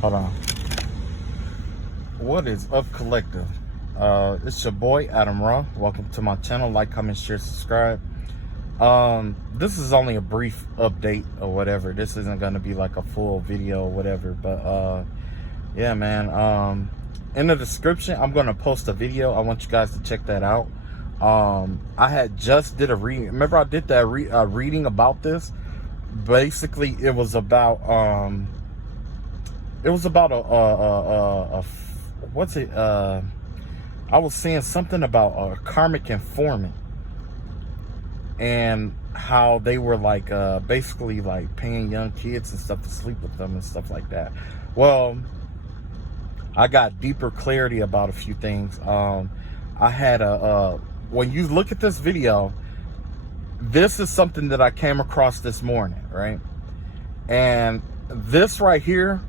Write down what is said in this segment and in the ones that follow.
Hold on. What is up, collective? It's your boy Adam Raw. Welcome to my channel. Like, comment, share, subscribe. This is only a brief update or whatever. This isn't gonna be like a full video or whatever. But yeah, man. In the description, I'm gonna post a video. I want you guys to check that out. I had just did a reading. Remember, I did that reading about this. Basically, it was about what's it? I was saying something about a karmic informant and how they were like basically like paying young kids and stuff to sleep with them and stuff like that. Well, I got deeper clarity about a few things. I had when you look at this video, this is something that I came across this morning, right? And this right here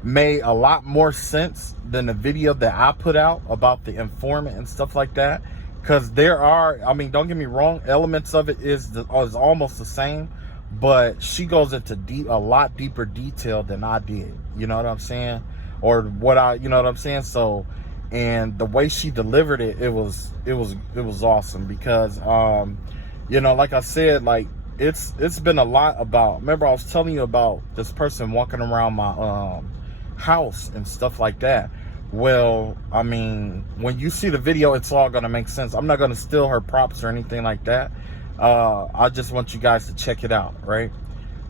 made a lot more sense than the video that I put out about the informant and stuff like that. Because there are, I mean, don't get me wrong, elements of it is almost the same, but she goes into a lot deeper detail than I did. You know what I'm saying? Or you know what I'm saying? So, and the way she delivered it, it was awesome because, you know, like I said, like it's been a lot about. Remember, I was telling you about this person walking around my house and stuff like that. Well, I mean, when you see the video, it's all gonna make sense. I'm not gonna steal her props or anything like that. I just want you guys to check it out, right?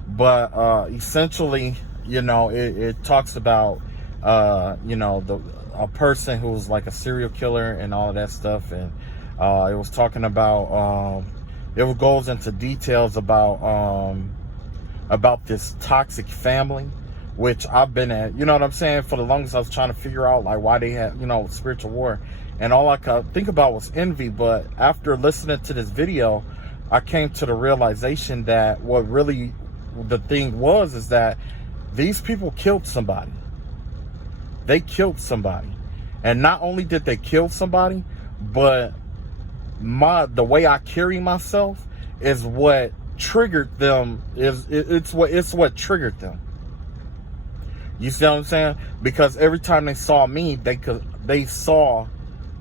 But essentially, you know, it talks about you know, a person who's like a serial killer and all of that stuff, and it was talking about it goes into details about this toxic family, which I've been at, you know what I'm saying? For the longest, I was trying to figure out like why they had, you know, spiritual war, and all I could think about was envy. But after listening to this video, I came to the realization that what really the thing was is that these people killed somebody. They killed somebody, and not only did they kill somebody, but the way I carry myself is what triggered them. It's what triggered them. You see what I'm saying? Because every time they saw me, they saw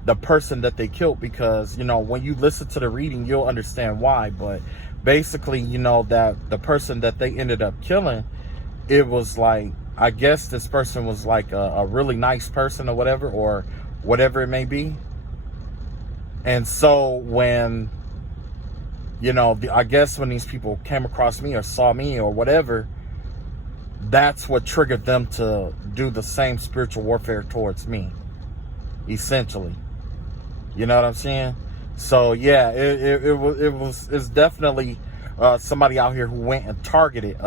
the person that they killed. Because, you know, when you listen to the reading, you'll understand why. But basically, you know, that the person that they ended up killing, it was like, I guess this person was like a really nice person or whatever it may be. And so when, you know, I guess when these people came across me or saw me or whatever, that's what triggered them to do the same spiritual warfare towards me, essentially. You know what I'm saying? So yeah, it's definitely somebody out here who went and targeted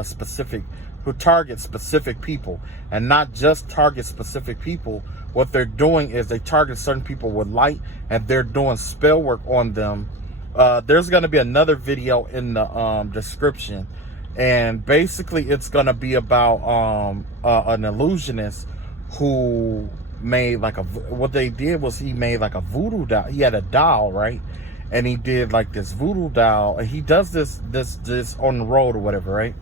who targets specific people, and not just target specific people. What they're doing is they target certain people with light, and they're doing spell work on them. There's going to be another video in the description, and basically it's going to be about an illusionist who made like what they did was he made like a voodoo doll. He had a doll, right? And he did like this voodoo doll, and he does this on the road or whatever, right?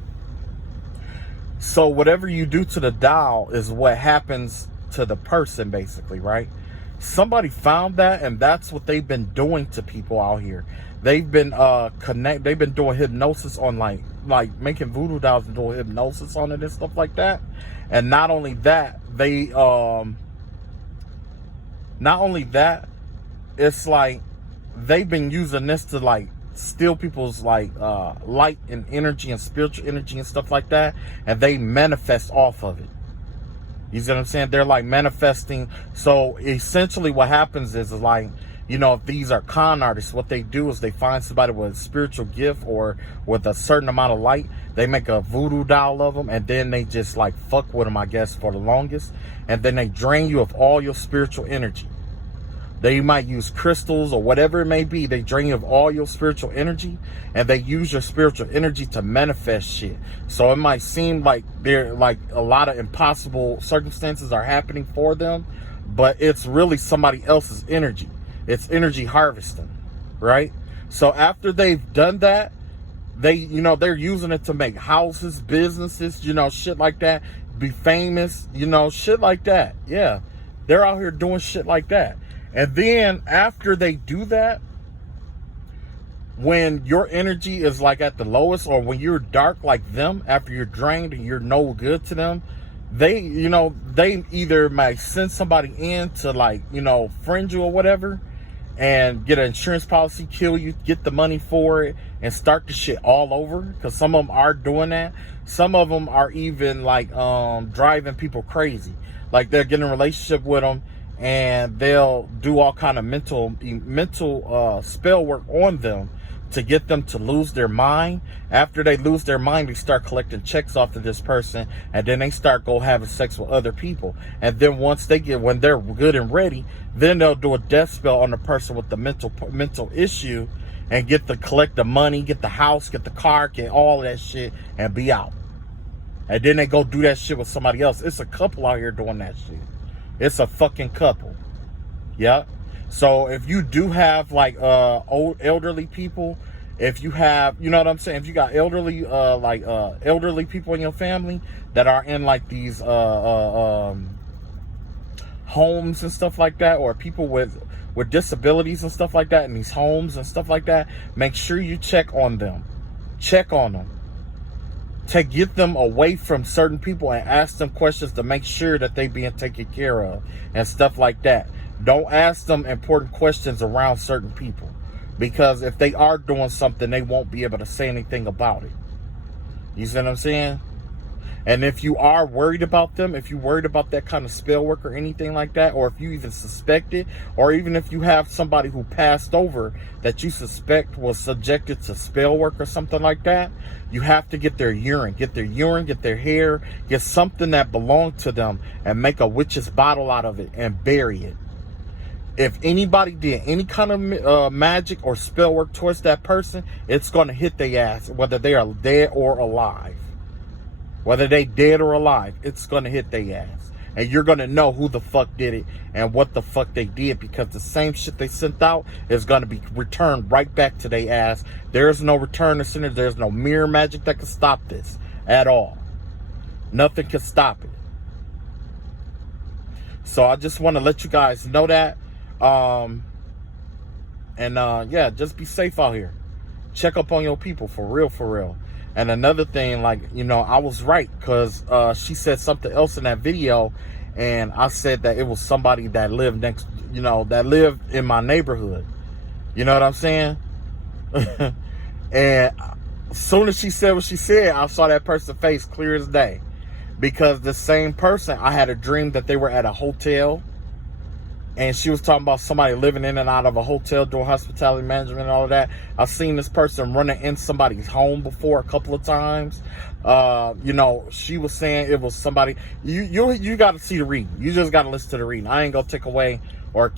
So whatever you do to the doll is what happens to the person, basically, right? Somebody found that, and that's what they've been doing to people out here. They've been they've been doing hypnosis on like making voodoo dolls and doing hypnosis on it and stuff like that. And not only that, it's like they've been using this to like steal people's like light and energy and spiritual energy and stuff like that, and they manifest off of it. You see what I'm saying? They're like manifesting. So essentially what happens is like, you know, if these are con artists, what they do is they find somebody with a spiritual gift or with a certain amount of light. They make a voodoo doll of them, and then they just like fuck with them, I guess, for the longest. And then they drain you of all your spiritual energy. They might use crystals or whatever it may be. They drain you of all your spiritual energy, and they use your spiritual energy to manifest shit. So it might seem like they're like a lot of impossible circumstances are happening for them, but it's really somebody else's energy. It's energy harvesting, right? So after they've done that, they're using it to make houses, businesses, shit like that. be famous, you know, shit like that. Yeah, they're out here doing shit like that. And then after they do that, when your energy is like at the lowest, or when you're dark like them, after you're drained and you're no good to them, they, you know, they either might send somebody in to, like, you know, friend you or whatever, and get an insurance policy, kill you, get the money for it, and start the shit all over. Because some of them are doing that. Some of them are even like driving people crazy. Like, they'll get in a relationship with them, and they'll do all kind of mental spell work on them to get them to lose their mind. After they lose their mind, they start collecting checks off of this person, and then they start having sex with other people. And then once when they're good and ready, then they'll do a death spell on the person with the mental issue, and collect the money, get the house, get the car, get all that shit, and be out. And then they go do that shit with somebody else. It's a couple out here doing that shit. It's a fucking couple. Yeah. So if you do have like old elderly people, if you have, you know what I'm saying, if you got elderly elderly people in your family that are in like these homes and stuff like that, or people with disabilities and stuff like that in these homes and stuff like that, make sure you check on them. Check on them. To get them away from certain people and ask them questions to make sure that they being taken care of and stuff like that. Don't ask them important questions around certain people, because if they are doing something, they won't be able to say anything about it. You see what I'm saying? And if you are worried about them, if you're worried about that kind of spell work or anything like that, or if you even suspect it, or even if you have somebody who passed over that you suspect was subjected to spell work or something like that, you have to get their urine, get their hair, get something that belonged to them, and make a witch's bottle out of it and bury it. If anybody did any kind of magic or spell work towards that person, it's going to hit their ass, whether they are dead or alive. Whether they dead or alive, it's going to hit their ass. And you're going to know who the fuck did it and what the fuck they did, because the same shit they sent out is going to be returned right back to their ass. There's no return to sender. There's no mirror magic that can stop this at all. Nothing can stop it. So I just want to let you guys know that. Yeah, just be safe out here. Check up on your people, for real, for real. And another thing, like, you know, I was right, because she said something else in that video, and I said that it was somebody that lived next, you know, that lived in my neighborhood. You know what I'm saying? And as soon as she said what she said, I saw that person's face clear as day. Because the same person, I had a dream that they were at a hotel, and she was talking about somebody living in and out of a hotel, doing hospitality management and all of that. I've seen this person running in somebody's home before a couple of times. You know, she was saying it was somebody. You got to see the reading. You just got to listen to the reading. I ain't gonna take away or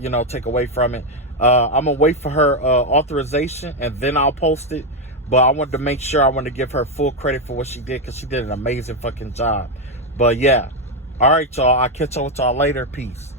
you know, take away from it. I'm gonna wait for her authorization, and then I'll post it. But I wanted to make sure, I wanted to give her full credit for what she did, because she did an amazing fucking job. But yeah, all right, y'all. I'll catch up with y'all later. Peace.